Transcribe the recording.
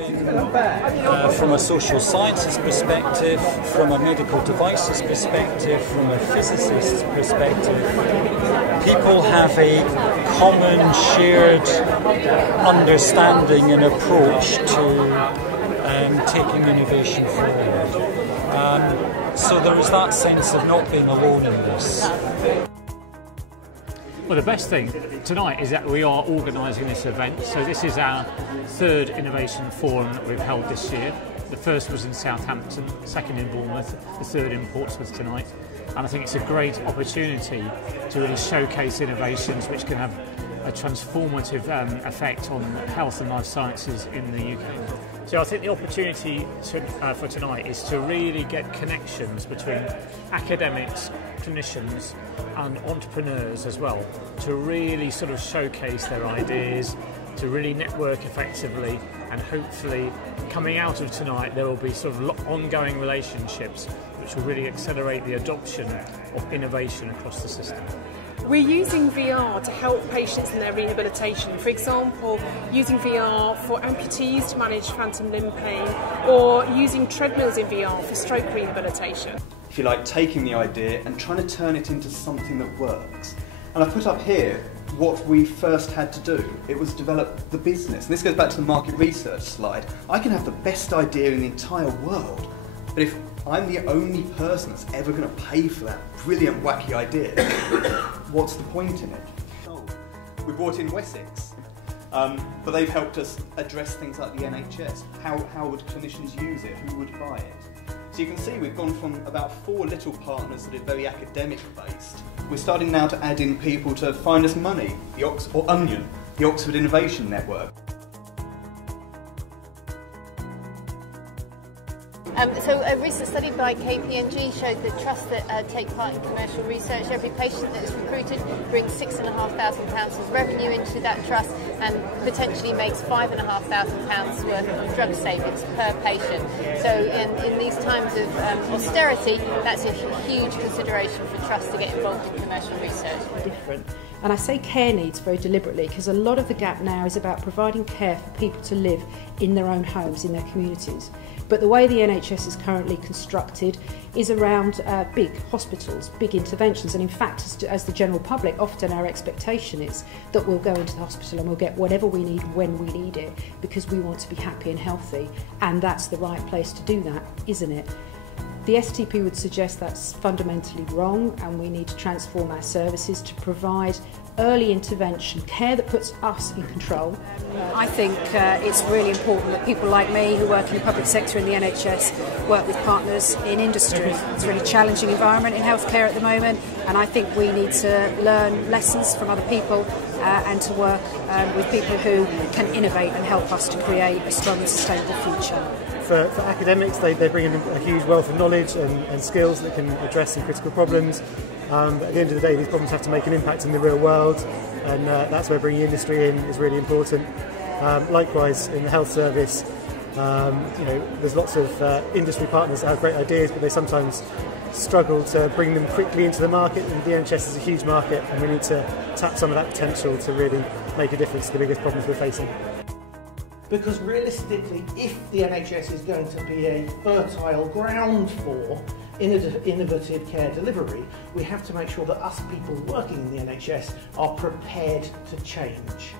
From a social sciences perspective, from a medical devices perspective, from a physicist's perspective, people have a common shared understanding and approach to taking innovation forward. So there is that sense of not being alone in this. Well, the best thing tonight is that we are organising this event. So this is our third innovation forum that we've held this year. The first was in Southampton, second in Bournemouth, the third in Portsmouth tonight. And I think it's a great opportunity to really showcase innovations which can have a transformative effect on health and life sciences in the UK. So I think the opportunity for tonight is to really get connections between academics, clinicians and entrepreneurs as well, to really sort of showcase their ideas, to really network effectively, and hopefully coming out of tonight there will be sort of ongoing relationships which will really accelerate the adoption of innovation across the system. We're using VR to help patients in their rehabilitation. For example, using VR for amputees to manage phantom limb pain, or using treadmills in VR for stroke rehabilitation. If you like, taking the idea and trying to turn it into something that works. And I've put up here what we first had to do. It was develop the business. And this goes back to the market research slide. I can have the best idea in the entire world, but if I'm the only person that's ever going to pay for that brilliant, wacky idea, what's the point in it? Oh, we brought in Wessex, but they've helped us address things like the NHS. How would clinicians use it? Who would buy it? So you can see we've gone from about 4 little partners that are very academic based. We're starting now to add in people to find us money, the Oxford Innovation Network. So a recent study by KPMG showed that trusts that take part in commercial research, every patient that is recruited brings £6,500 of revenue into that trust and potentially makes £5,500 worth of drug savings per patient. So in these times of austerity, that's a huge consideration for trusts to get involved in commercial research. Different. And I say care needs very deliberately because a lot of the gap now is about providing care for people to live in their own homes, in their communities. But the way the NHS is currently constructed is around big hospitals, big interventions, and in fact, as the general public, often our expectation is that we'll go into the hospital and we'll get whatever we need when we need it because we want to be happy and healthy, and that's the right place to do that, isn't it? The STP would suggest that's fundamentally wrong, and we need to transform our services to provide early intervention, care that puts us in control. I think it's really important that people like me who work in the public sector in the NHS work with partners in industry. It's a really challenging environment in healthcare at the moment, and I think we need to learn lessons from other people and to work with people who can innovate and help us to create a strong and sustainable future. For academics, they bring in a huge wealth of knowledge and skills that can address some critical problems. But at the end of the day, these problems have to make an impact in the real world, and that's where bringing industry in is really important. Likewise, in the health service, there's lots of industry partners that have great ideas, but they sometimes struggle to bring them quickly into the market, and the NHS is a huge market, and we need to tap some of that potential to really make a difference to the biggest problems we're facing. Because realistically, if the NHS is going to be a fertile ground for innovative care delivery, we have to make sure that us people working in the NHS are prepared to change.